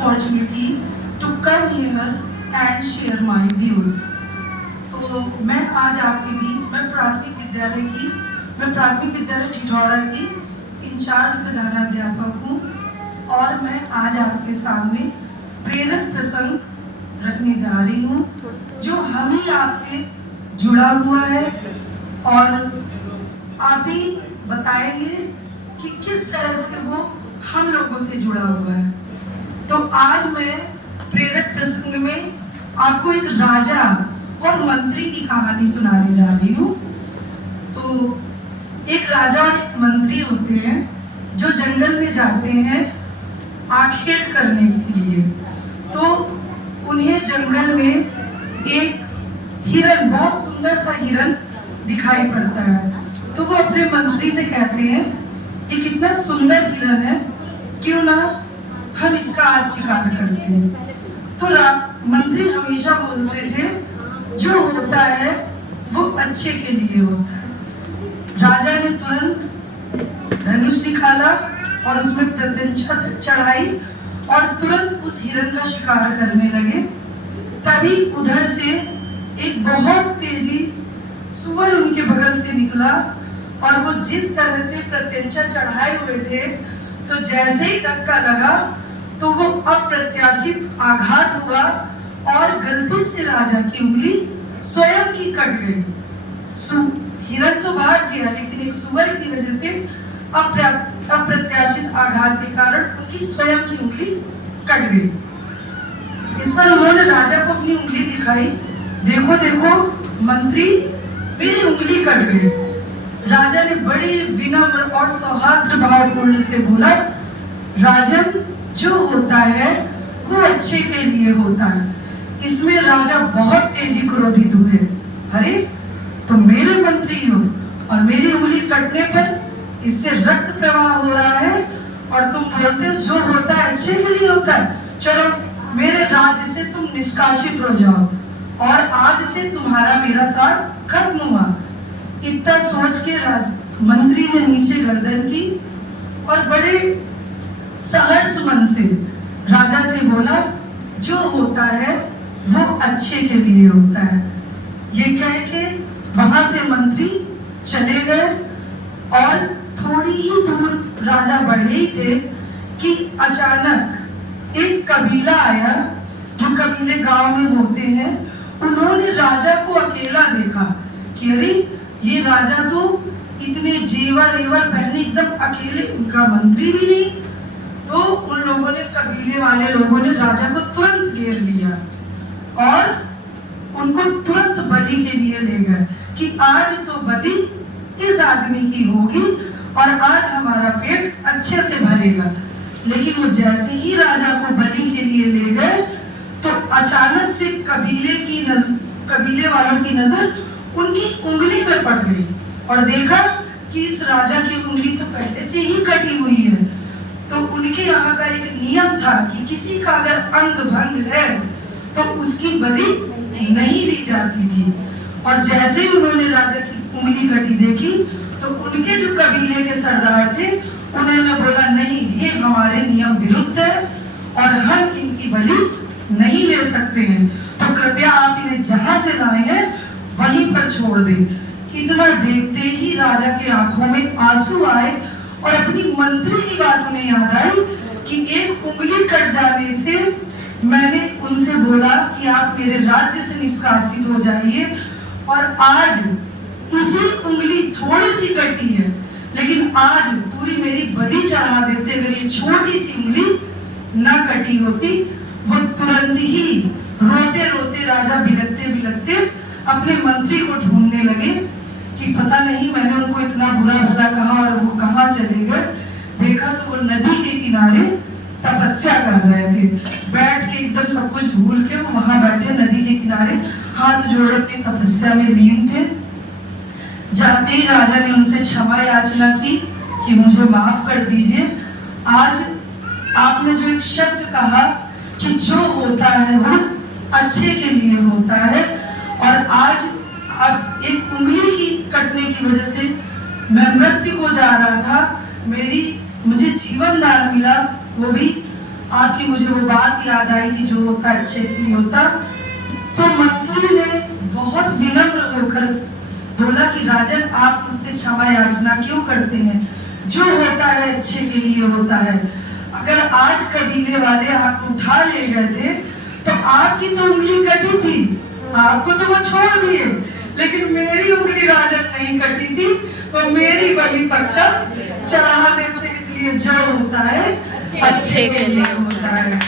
opportunity to come here and share my views. तो मैं आज आपके बीच मैं प्राथमिक विद्यालय ठिठौरा की इंचार्ज प्रधानाध्यापक हूँ और मैं आज आपके सामने प्रेरक प्रसंग रखने जा रही हूँ जो हम ही आपसे जुड़ा हुआ है और आप ही बताएंगे कि किस तरह से वो हम लोगों से जुड़ा हुआ है। तो आज मैं प्रेरक प्रसंग में आपको एक राजा और मंत्री की कहानी सुनाने जा रही हूँ। तो एक राजा और एक मंत्री होते हैं जो जंगल में जाते हैं आखेट करने के लिए। तो उन्हें जंगल में एक हिरन, बहुत सुंदर सा हिरन दिखाई पड़ता है। तो वो अपने मंत्री से कहते हैं ये कितना सुंदर हिरन है, क्यों ना हम इसका आज शिकार करते हैं। तो मंत्री हमेशा बोलते थे जो होता है वो अच्छे के लिए होता है। राजा ने तुरंत धनुष निकाला और उसमें प्रत्यंचा चढ़ाई और तुरंत उस हिरन का शिकार करने लगे। तभी उधर से एक बहुत तेजी सुअर उनके बगल से निकला और वो जिस तरह से प्रत्यंचा चढ़ाए हुए थे, तो जैसे ही धक्का लगा तो वो अप्रत्याशित आघात हुआ और गलती से राजा की उंगली स्वयं की कट गई। हिरन तो भाग गया, लेकिन एक सुअर की वजह से अप्रत्याशित आघात के कारण उनकी स्वयं की उंगली कट गई। इस पर उन्होंने राजा को अपनी उंगली दिखाई, देखो देखो मंत्री, मेरी उंगली कट गई। राजा ने बड़े विनम्र और सौहार्द भावपूर्ण से बोला, राजन, जो होता है वो अच्छे के लिए होता है। इसमें राजा बहुत तेजी क्रोधित हुए। अरे तुम मेरे मंत्री हो और मेरी उंगली कटने पर इससे रक्त प्रवाह हो रहा है और तुम बोलते हो जो होता है अच्छे के लिए होता है। चलो मेरे राज्य से तुम निष्कासित हो जाओ और आज से तुम्हारा मेरा साथ खत्म हुआ। इतना सोच के मंत्री ने नीचे गर्दन की और बड़े सहर्ष मन से राजा से बोला, जो होता है वो अच्छे के लिए होता है। ये कह के वहां से मंत्री चले गए और थोड़ी ही दूर राजा बढ़े ही थे कि अचानक एक कबीला आया, जो कबीले गांव में होते हैं। उन्होंने राजा को अकेला देखा कि अरे ये राजा तो इतने जेवर पहने एकदम अकेले, उनका मंत्री भी नहीं। तो उन लोगों ने, कबीले वाले लोगों ने राजा को तुरंत घेर लिया और उनको तुरंत बलि के लिए ले गए कि आज तो बलि इस आदमी की होगी और आज हमारा पेट अच्छे से भरेगा। लेकिन वो जैसे ही राजा को बलि के लिए ले गए तो अचानक से कबीले वालों की नजर उनकी उंगली पर पड़ गई और देखा कि इस राजा की उंगली तो पहले से ही कटी हुई है। तो उनके यहाँ का एक नियम था कि किसी का अगर अंग भंग है तो उसकी बलि नहीं ली जाती थी। और जैसे ही उन्होंने राजा की उंगली कटी देखी तो उनके जो कबीले के सरदार थे उन्होंने बोला, नहीं, ये हमारे नियम विरुद्ध है और हम इनकी बलि नहीं ले सकते हैं, तो कृपया आप इन्हें जहां से लाए हैं वहीं पर छोड़ दें। इतना देखते ही राजा के आंखों में आंसू आए और अपनी मंत्री की बात उन्हें याद आई कि एक उंगली कट जाने से मैंने उनसे बोला कि आप मेरे राज्य से निष्कासित हो जाइए और आज इसी उंगली थोड़ी सी कटी है, लेकिन आज पूरी मेरी बलि चढ़ा देते अगर ये छोटी सी उंगली न कटी होती। वो तुरंत ही रोते रोते राजा बिलखते अपने मंत्री को ढूंढने लगे कि पता नहीं मैंने उनको इतना बुरा भला कहा और वो कहाँ चले गए। देखा तो वो नदी के किनारे तपस्या कर रहे थे, बैठ के एकदम सब कुछ भूल के वो वहां बैठे नदी के किनारे हाथ जोड़े अपनी तपस्या में लीन थे। जाते ही राजा ने उनसे क्षमा याचना की कि मुझे माफ कर दीजिए। आज आपने जो एक शब्द कहा कि जो होता है वो अच्छे के लिए होता है, और आज अब एक उंगली की कटने की वजह से मैं मृत्यु को जा रहा था, मुझे जीवन दान मिला, वो भी आपकी मुझे वो बात याद आई कि जो होता अच्छे के लिए होता। तो मंत्री ने बहुत विनम्र होकर बोला कि राजन, आप मुझसे क्षमा याचना क्यों करते हैं? जो होता है अच्छे के लिए होता है। अगर आज कबीले वाले आपको उठा ले गए थे तो आपकी तो उंगली कटी थी, आपको तो वो छोड़ दिए, लेकिन मेरी उंगली राजन नहीं कटी थी, तो मेरी बलि पक्का चढ़ा देते। इसलिए जो होता है अच्छे के लिए होता है।